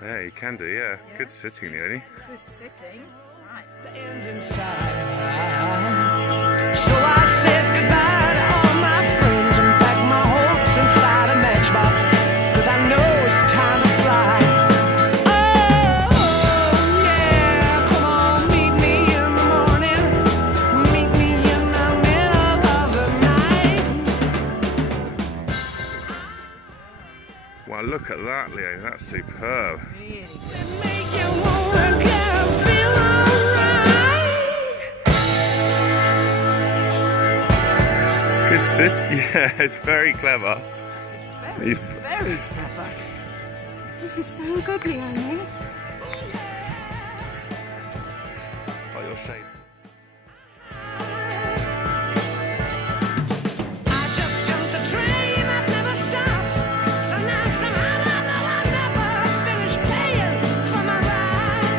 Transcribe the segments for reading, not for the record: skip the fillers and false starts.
Yeah, you can do, yeah. Good sitting, Leonie. Good sitting. Right. So I said goodbye to all my friends and packed my hopes inside a matchbox, 'cause I know it's time to fly. Oh, yeah, come on, meet me in the morning, meet me in the middle of the night. Wow, look at that, Leonie. That's superb. Really good. Make you wanna get feel alright. Good sit. Yeah, it's very clever. Very, very clever. This is so good, Leonie. Oh, your shades. I just jumped a train that never stopped. So now somehow I know I'll never finish paying for my ride.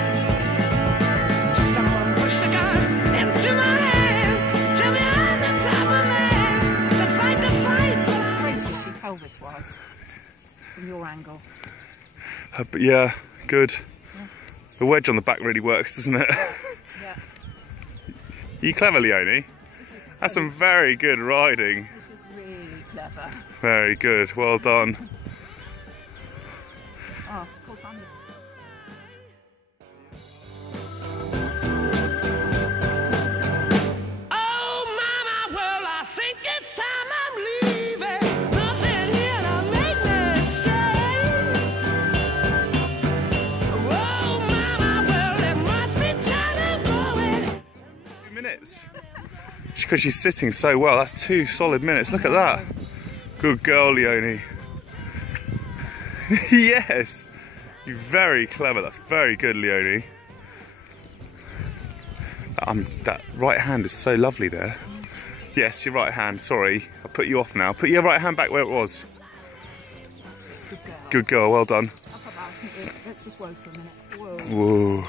Someone pushed a gun into my hand. Tell me I'm the type of man to fight the fight. Straight as she pelvis was from your angle. But yeah, good. The wedge on the back really works, doesn't it? Yeah. You clever, Leonie. This is That's some very good riding. This is really clever. Very good. Well done. Oh, of course I'm. Oh, mama, well, I think it's time I'm leaving. Nothing here to make me say. Oh, mama, well, it must be time I'm going. 2 minutes. Because she's sitting so well. That's 2 solid minutes. Look at that. Good girl, Leonie. Yes. You're very clever. That's very good, Leonie. That right hand is so lovely there. Yes, your right hand. Sorry, I put you off now. Put your right hand back where it was. Good girl. Good girl. Well done. Up about. Let's just whoa for a minute. Whoa. Whoa.